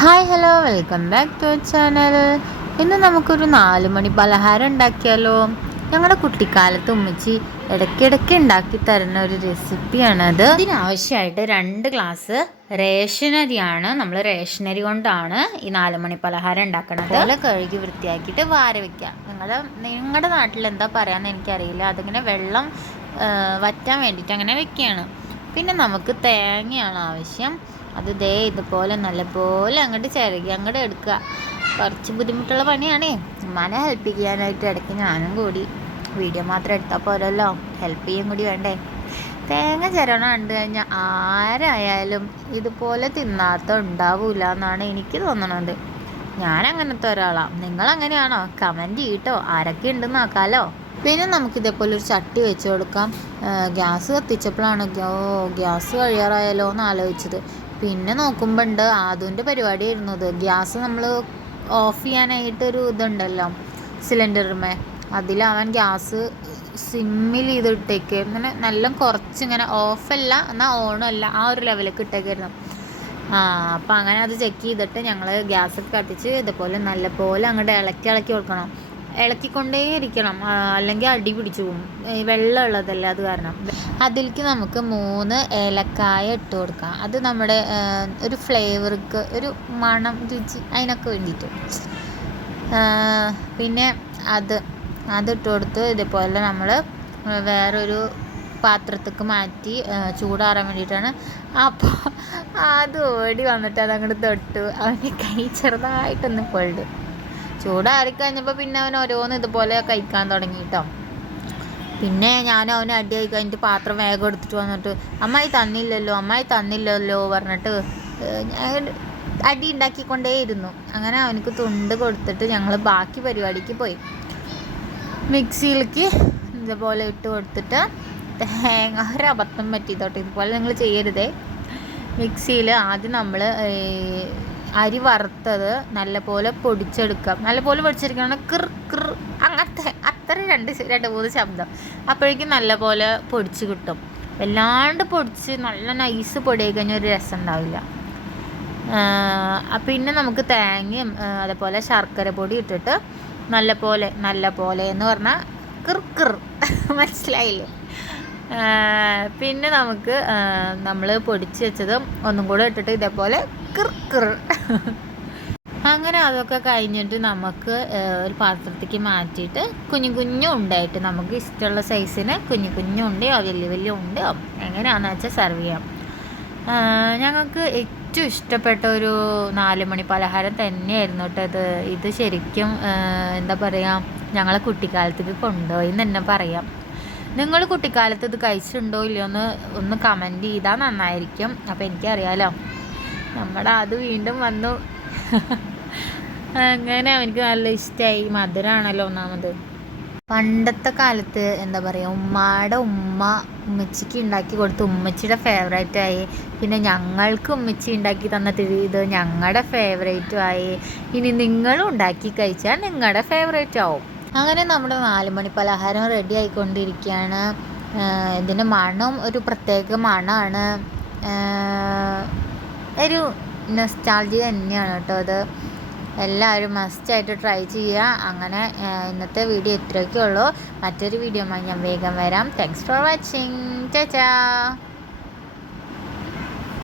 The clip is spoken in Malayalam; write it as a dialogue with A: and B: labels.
A: Hi hello welcome back to channel ഇന്ന് നമുക്കൊരു നാല് മണി പലഹാരം ഉണ്ടാക്കിയാലോ? ഞങ്ങളുടെ കുട്ടിക്കാലത്ത് ഉമ്മച്ചി ഇടയ്ക്കിടയ്ക്ക് ഉണ്ടാക്കി തരുന്ന ഒരു റെസിപ്പിയാണത്. ഇതിനാവശ്യമായിട്ട് രണ്ട് ഗ്ലാസ് റേഷനരിയാണ് നമ്മൾ റേഷനരി കൊണ്ടാണ് ഈ നാല് മണി പലഹാരം ഉണ്ടാക്കുന്നത് അതുപോലെ കഴുകി വൃത്തിയാക്കിയിട്ട് വാര വെക്കുക നിങ്ങളുടെ നിങ്ങളുടെ നാട്ടിൽ എന്താ പറയാന്ന് എനിക്കറിയില്ല. അതിങ്ങനെ വെള്ളം വറ്റാൻ വേണ്ടിയിട്ട് അങ്ങനെ വെക്കുകയാണ് പിന്നെ നമുക്ക് തേങ്ങയാണ് ആവശ്യം. അത് ദേ ഇതുപോലെ നല്ലപോലെ അങ്ങോട്ട് ചിരകി അങ്ങോട്ട് എടുക്കുക. കുറച്ച് ബുദ്ധിമുട്ടുള്ള പണിയാണേ. ഉമ്മാനെ ഹെൽപ്പ് ചെയ്യാനായിട്ട് ഇടയ്ക്ക് ഞാനും കൂടി. വീഡിയോ മാത്രം എടുത്താൽ പോരല്ലോ. ഹെൽപ്പ് ചെയ്യും കൂടി വേണ്ടേ? തേങ്ങ ചിരണം കണ്ടു കഴിഞ്ഞാൽ ആരായാലും ഇതുപോലെ തിന്നാത്ത ഉണ്ടാവൂല എന്നാണ് എനിക്ക് തോന്നണത്. ഞാൻ അങ്ങനത്തെ ഒരാളാണ് നിങ്ങൾ അങ്ങനെയാണോ കമന്റ് ചെയ്യട്ടോ. ആരൊക്കെ ഉണ്ടെന്ന് നോക്കാലോ. പിന്നെ നമുക്ക് ഇതേപോലെ ഒരു ചട്ടി വെച്ച് കൊടുക്കാം. ഗ്യാസ് കത്തിച്ചപ്പോഴാണ് ഓ ഗ്യാസ് കഴിയാറായാലോ എന്ന് ആലോചിച്ചത് പിന്നെ നോക്കുമ്പോൾ ഉണ്ട് ആദുവിന്റെ പരിപാടിയായിരുന്നു ഇത് ഗ്യാസ് നമ്മൾ ഓഫ് ചെയ്യാനായിട്ടൊരു ഇതുണ്ടല്ലോ സിലിണ്ടറുമേ അതിൽ അവൻ ഗ്യാസ് സിമ്മിൽ ചെയ്തിട്ടേക്ക് ഇങ്ങനെ നല്ല കുറച്ചിങ്ങനെ ഓഫല്ല എന്നാൽ ഓണും അല്ല ആ ഒരു ലെവലിലേക്ക് ഇട്ടേക്കായിരുന്നു. ആ അപ്പം അങ്ങനെ അത് ചെക്ക് ചെയ്തിട്ട് ഞങ്ങൾ ഗ്യാസ് കത്തിച്ച് ഇതുപോലെ നല്ലപോലെ അങ്ങോട്ട് ഇളക്കി ഇളക്കി കൊടുക്കണം. ഇളക്കിക്കൊണ്ടേ ഇരിക്കണം അല്ലെങ്കിൽ അടി പിടിച്ചു പോകും. വെള്ളം ഉള്ളതല്ല അത് കാരണം. അതിലേക്ക് നമുക്ക് മൂന്ന് ഏലക്കായ ഇട്ട് കൊടുക്കാം. അത് നമ്മുടെ ഒരു ഫ്ലേവർക്ക് ഒരു മണം രുചി അതിനൊക്കെ വേണ്ടിയിട്ട്. പിന്നെ അത് അതിട്ട് കൊടുത്ത് ഇതേപോലെ നമ്മൾ വേറൊരു പാത്രത്തേക്ക് മാറ്റി ചൂടാറാൻ വേണ്ടിയിട്ടാണ്. അപ്പോൾ അത് ഓടി വന്നിട്ട് അതങ്ങോട്ട് തൊട്ടു. അവന്റെ കൈ ചെറുതായിട്ടൊന്ന് പൊള്ളു. ചൂടാറി കഴിഞ്ഞപ്പോൾ പിന്നെ അവൻ ഓരോന്ന് ഇതുപോലെ കഴിക്കാൻ തുടങ്ങി കേട്ടോ പിന്നെ ഞാൻ അവനെ അടിയായി കഴിഞ്ഞിട്ട് പാത്രം വേഗം എടുത്തിട്ട് വന്നിട്ട് അമ്മായി തന്നില്ലല്ലോ അമ്മായി തന്നില്ലല്ലോ പറഞ്ഞിട്ട് ഞാൻ അടി ഉണ്ടാക്കിക്കൊണ്ടേയിരുന്നു. അങ്ങനെ അവനക്ക് തുണ്ട് കൊടുത്തിട്ട് ഞങ്ങൾ ബാക്കി പരിപാടിക്ക് പോയി. മിക്സിയിലേക്ക് ഇതുപോലെ ഇട്ട് കൊടുത്തിട്ട് തേങ്ങ ഒരു അബദ്ധം പറ്റിയതോട്ടെ. ഇതുപോലെ നിങ്ങൾ ചെയ്യരുതേ. മിക്സിയിൽ ആദ്യം നമ്മൾ അരി വറുത്തത് നല്ലപോലെ പൊടിച്ചെടുക്കാം നല്ലപോലെ പൊടിച്ചെടുക്കണം കിർ കിർ അങ്ങനത്തെ അത്ര രണ്ട് രണ്ട് മൂന്ന് ശബ്ദം. അപ്പോഴേക്കും നല്ലപോലെ പൊടിച്ച് കിട്ടും. വല്ലാണ്ട് പൊടിച്ച് നല്ല നൈസ് പൊടിയായി കഴിഞ്ഞാൽ ഒരു രസം ഉണ്ടാവില്ല. പിന്നെ നമുക്ക് തേങ്ങയും അതേപോലെ ശർക്കര പൊടി ഇട്ടിട്ട് നല്ല പോലെ നല്ല പോലെ എന്ന് പറഞ്ഞാൽ കിർ കിർ. മനസ്സിലായില്ലേ? പിന്നെ നമുക്ക് നമ്മൾ പൊടിച്ച് വെച്ചതും ഒന്നും കൂടെ ഇട്ടിട്ട് ഇതേപോലെ കിർ കിർ. അങ്ങനെ അതൊക്കെ കഴിഞ്ഞിട്ട് നമുക്ക് ഒരു പാത്രത്തേക്ക് മാറ്റിയിട്ട് കുഞ്ഞു കുഞ്ഞു ഉണ്ടായിട്ട് നമുക്ക് ഇഷ്ടമുള്ള സൈസിന് കുഞ്ഞു കുഞ്ഞു വലിയ വലിയ ഉണ്ട് എങ്ങനെയാണെന്ന് വെച്ചാൽ സെർവ് ചെയ്യാം. ഞങ്ങൾക്ക് ഏറ്റവും ഇഷ്ടപ്പെട്ട ഒരു നാല് മണി പലഹാരം തന്നെയായിരുന്നു കേട്ടോ ഇത്. ഇത് ശരിക്കും എന്താ പറയുക ഞങ്ങളെ കുട്ടിക്കാലത്തേക്ക് കൊണ്ടുപോയി എന്ന് തന്നെ പറയാം. നിങ്ങൾ കുട്ടിക്കാലത്ത് ഇത് കഴിച്ചിട്ടുണ്ടോ ഇല്ലയോ എന്ന് ഒന്ന് കമന്റ് ചെയ്താൽ നന്നായിരിക്കും. അപ്പോൾ എനിക്കറിയാലോ. നമ്മുടെ അത് വീണ്ടും വന്നു. അങ്ങനെ അവനക്ക് നല്ല ഇഷ്ടമായി മധുരമാണല്ലോ ഒന്നാമത്. പണ്ടത്തെ കാലത്ത് എന്താ പറയുക ഉമ്മയുടെ ഉമ്മ ഉമ്മച്ചിക്ക് ഉണ്ടാക്കി കൊടുത്ത് ഉമ്മച്ചിയുടെ ഫേവറേറ്റ് ആയി. പിന്നെ ഞങ്ങൾക്ക് ഉമ്മച്ചി ഉണ്ടാക്കി തന്ന ഇത് ഞങ്ങളുടെ ഫേവറേറ്റും ആയി. ഇനി നിങ്ങളും ഉണ്ടാക്കി കഴിച്ചാൽ നിങ്ങളുടെ ഫേവറേറ്റ് ആവും. അങ്ങനെ നമ്മുടെ നാല് മണി പലഹാരം റെഡി ആയിക്കൊണ്ടിരിക്കുകയാണ്. ഇതിന്റെ മണം ഒരു പ്രത്യേക മണമാണ് ഒരു നൊസ്റ്റാൾജി തന്നെയാണ് കേട്ടോ അത്. എല്ലാവരും മസ്റ്റായിട്ട് ട്രൈ ചെയ്യുക. അങ്ങനെ ഇന്നത്തെ വീഡിയോ ഇത്രയൊക്കെ ഉള്ളൂ മറ്റൊരു വീഡിയോ ഞാൻ വേഗം വരാം. താങ്ക്സ് ഫോർ വാച്ചിങ് ചാ